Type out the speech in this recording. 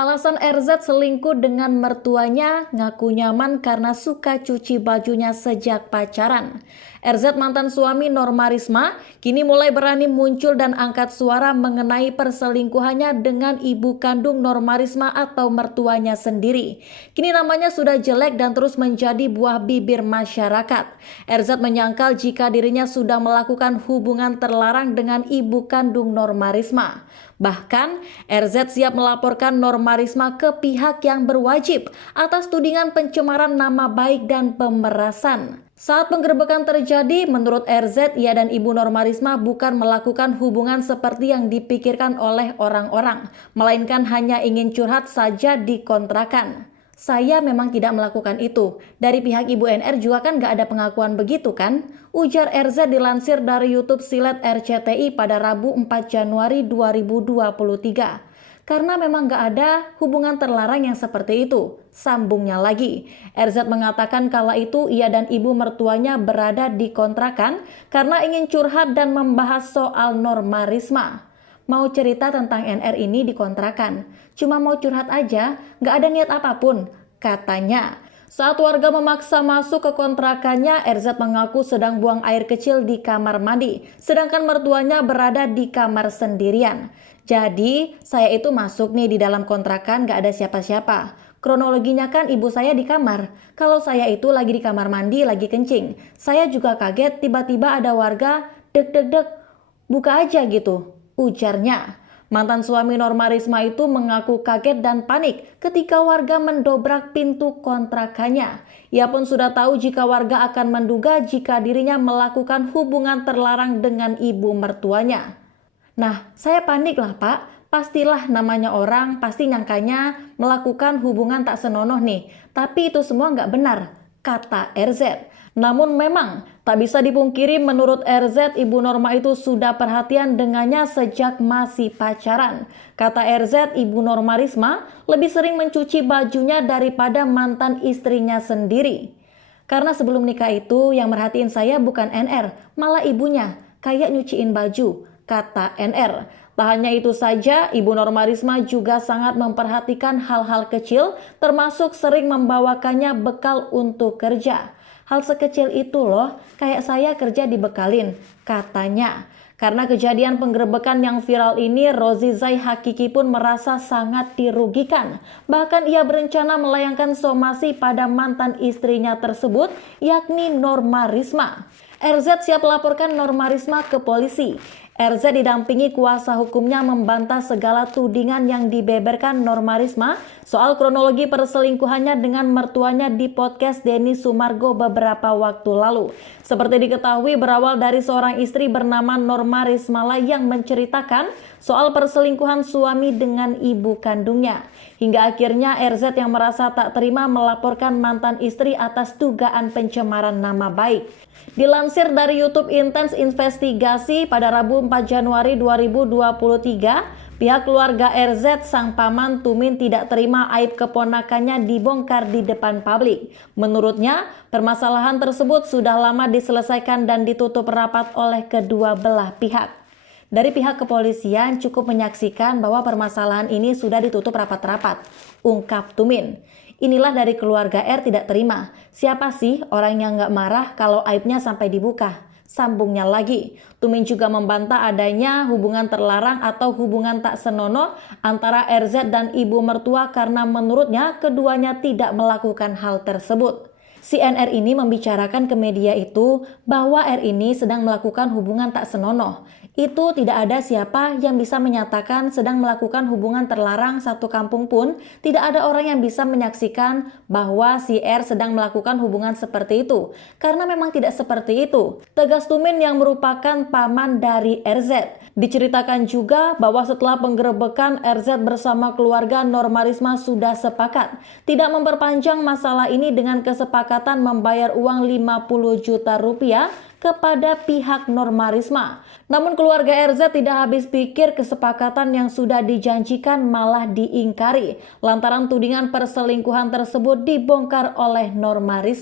Alasan RZ selingkuh dengan mertuanya ngaku nyaman karena suka cuci bajunya sejak pacaran. RZ mantan suami Norma Risma kini mulai berani muncul dan angkat suara mengenai perselingkuhannya dengan ibu kandung Norma Risma atau mertuanya sendiri. Kini namanya sudah jelek dan terus menjadi buah bibir masyarakat. RZ menyangkal jika dirinya sudah melakukan hubungan terlarang dengan ibu kandung Norma Risma. Bahkan, RZ siap melaporkan Norma Risma ke pihak yang berwajib atas tudingan pencemaran nama baik dan pemerasan. Saat penggerebekan terjadi, menurut RZ, ia dan ibu Norma Risma bukan melakukan hubungan seperti yang dipikirkan oleh orang-orang, melainkan hanya ingin curhat saja di kontrakan. Saya memang tidak melakukan itu. Dari pihak Ibu NR juga kan nggak ada pengakuan begitu kan? Ujar RZ dilansir dari YouTube Silet RCTI pada Rabu 4 Januari 2023. Karena memang nggak ada hubungan terlarang yang seperti itu. Sambungnya lagi, RZ mengatakan kala itu ia dan ibu mertuanya berada di kontrakan karena ingin curhat dan membahas soal Norma Risma. Mau cerita tentang NR ini di kontrakan, cuma mau curhat aja, nggak ada niat apapun, katanya. Saat warga memaksa masuk ke kontrakannya, RZ mengaku sedang buang air kecil di kamar mandi, sedangkan mertuanya berada di kamar sendirian. Jadi, saya itu masuk nih di dalam kontrakan nggak ada siapa-siapa. Kronologinya kan ibu saya di kamar. Kalau saya itu lagi di kamar mandi, lagi kencing. Saya juga kaget tiba-tiba ada warga deg-deg-deg, buka aja gitu, ujarnya. Mantan suami Norma Risma itu mengaku kaget dan panik ketika warga mendobrak pintu kontrakannya. Ia pun sudah tahu jika warga akan menduga jika dirinya melakukan hubungan terlarang dengan ibu mertuanya. Nah, saya panik lah Pak. Pastilah namanya orang pasti nyangkanya melakukan hubungan tak senonoh nih. Tapi itu semua nggak benar, kata RZ. Namun memang tak bisa dipungkiri menurut RZ ibu Norma itu sudah perhatian dengannya sejak masih pacaran. Kata RZ ibu Norma Risma lebih sering mencuci bajunya daripada mantan istrinya sendiri. Karena sebelum nikah itu yang merhatiin saya bukan NR, malah ibunya, kayak nyuciin baju, kata NR. Tak hanya itu saja, Ibu Norma Risma juga sangat memperhatikan hal-hal kecil, termasuk sering membawakannya bekal untuk kerja. Hal sekecil itu loh, kayak saya kerja dibekalin, katanya. Karena kejadian penggerebekan yang viral ini, Rozi Zai Hakiki pun merasa sangat dirugikan. Bahkan ia berencana melayangkan somasi pada mantan istrinya tersebut, yakni Norma Risma. RZ siap laporkan Norma Risma ke polisi. RZ didampingi kuasa hukumnya membantah segala tudingan yang dibeberkan Norma Risma soal kronologi perselingkuhannya dengan mertuanya di podcast Denny Sumargo beberapa waktu lalu. Seperti diketahui berawal dari seorang istri bernama Norma Rismala yang menceritakan soal perselingkuhan suami dengan ibu kandungnya. Hingga akhirnya RZ yang merasa tak terima melaporkan mantan istri atas dugaan pencemaran nama baik. Dilansir dari YouTube Intens Investigasi pada Rabu 4 Januari 2023, pihak keluarga RZ sang paman Tumin tidak terima aib keponakannya dibongkar di depan publik. Menurutnya, permasalahan tersebut sudah lama diselesaikan dan ditutup rapat oleh kedua belah pihak. Dari pihak kepolisian cukup menyaksikan bahwa permasalahan ini sudah ditutup rapat-rapat, ungkap Tumin. Inilah dari keluarga R tidak terima. Siapa sih orang yang nggak marah kalau aibnya sampai dibuka? Sambungnya lagi, Tumin juga membantah adanya hubungan terlarang atau hubungan tak senonoh antara RZ dan ibu mertua karena menurutnya keduanya tidak melakukan hal tersebut. Si NR ini membicarakan ke media itu bahwa R ini sedang melakukan hubungan tak senonoh. Itu tidak ada siapa yang bisa menyatakan sedang melakukan hubungan terlarang satu kampung pun tidak ada orang yang bisa menyaksikan bahwa si R sedang melakukan hubungan seperti itu. Karena memang tidak seperti itu. Tegas Tumin yang merupakan paman dari RZ. Diceritakan juga bahwa setelah penggerebekan RZ bersama keluarga Norma Risma sudah sepakat tidak memperpanjang masalah ini dengan kesepakatan membayar uang 50 juta rupiah kepada pihak Norma Risma. Namun keluarga RZ tidak habis pikir kesepakatan yang sudah dijanjikan malah diingkari lantaran tudingan perselingkuhan tersebut dibongkar oleh Norma Risma.